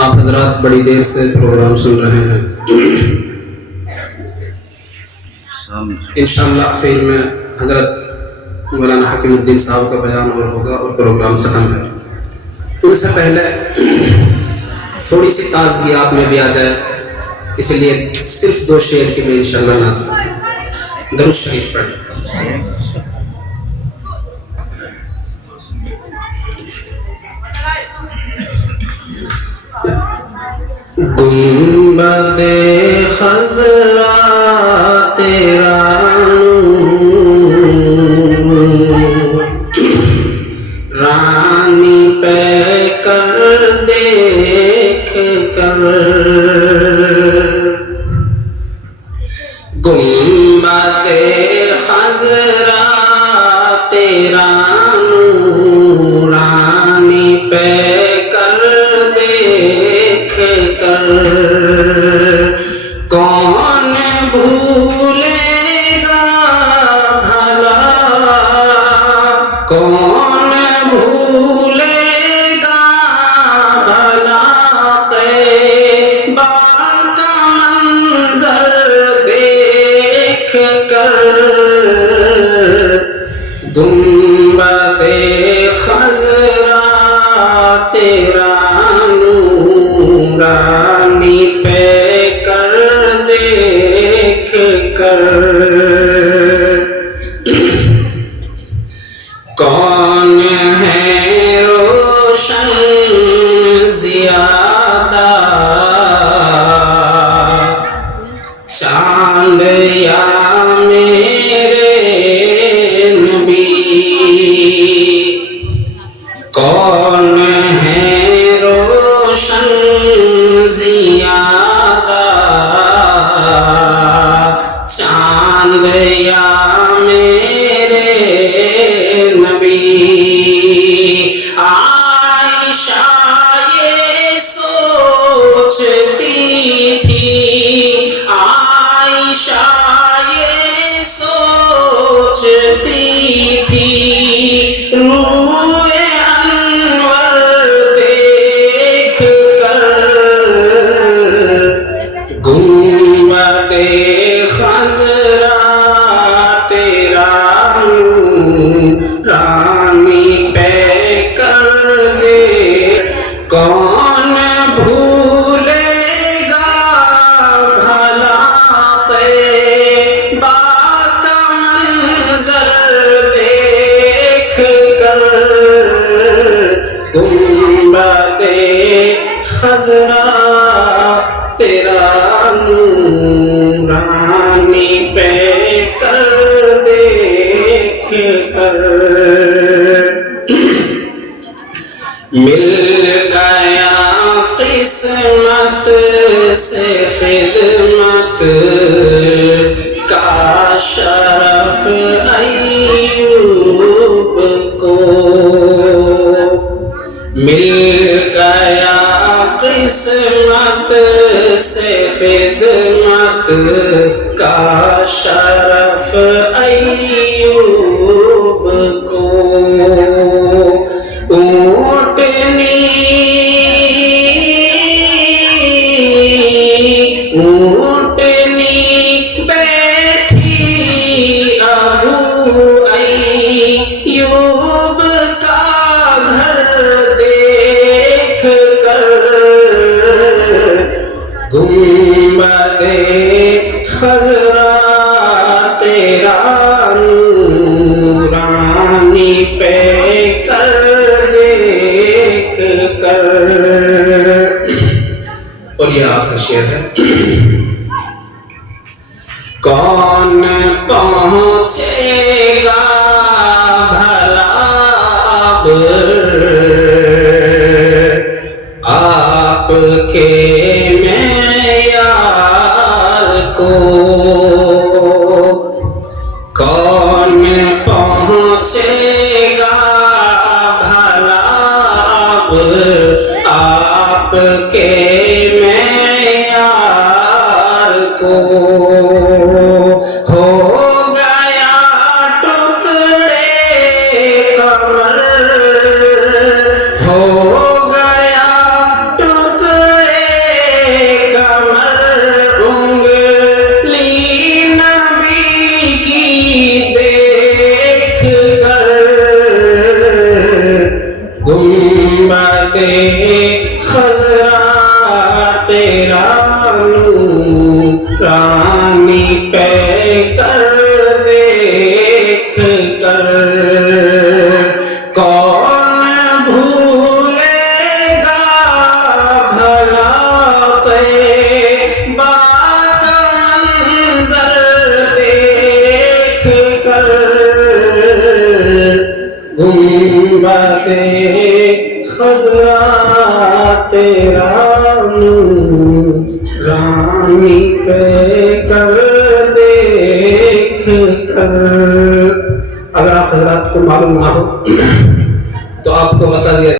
آپ حضرات بڑی دیر سے پروگرام سن رہے ہیں. انشاءاللہ آخر میں حضرت مولانا حکیم الدین صاحب کا بیان اور ہوگا اور پروگرام ختم ہے. ان سے پہلے تھوڑی سی تازگی آپ میں بھی آ جائے، اس لیے صرف 2 شعر کی میں انشاءاللہ نعت درود شریف پڑھیں. گنبد خضرا تیرا رانی پہ کر دیکھ کر، گنبد خضرا تیرا رانی پہ کر دیکھ کر، کون بھولے گا بھلا، کون بھولے گا بھلا طیبہ کا منظر دیکھ کر. گنبد خضرا تیرا نورانی پہ کر دیکھ کر، کون ہے روشن زیادہ چاند یا میرے نبی، کون ہے روشن زیادہ چاند یا میرے نبی. عائشہ یہ سوچتی تھی، عائشہ یہ سوچتی تھی، روئے انور دیکھ کر. گنبد خضرا تیرا رانی پہ کر دے، کون بھولے گا بھلا طیبہ کا منظر دیکھ کر. گنبد خضرا تیرا نورانی پہ کر دیکھ کر. مل گیا قسمت سے خدمت کا شرف ایوب کو، مل گیا قسمت سے خدمت کا شرف ایوب کو. اونٹنی بیٹھی ابو ایوب کا گھر دیکھ کر. گنبد خضرا تیرا نورانی پہ کر دیکھ کر. اور یہ آخر شعر ہے. کون پہنچے گا بھلا اب آپ کے معیار کو، کون پہنچے گا بھلا اب آپ کے معیار کو. ہو گیا ٹکڑے قمر، ہو گیا ٹکڑے خضرا تیرا نورانی پہ کر دیکھ کر کون بھولے گا بھلا طیبہ کا منظر دیکھ کر گنبد خضرا تیرا نورانی پہ کر دیکھ کر. اگر آپ حضرات کو معلوم نہ ہو تو آپ کو بتا دیا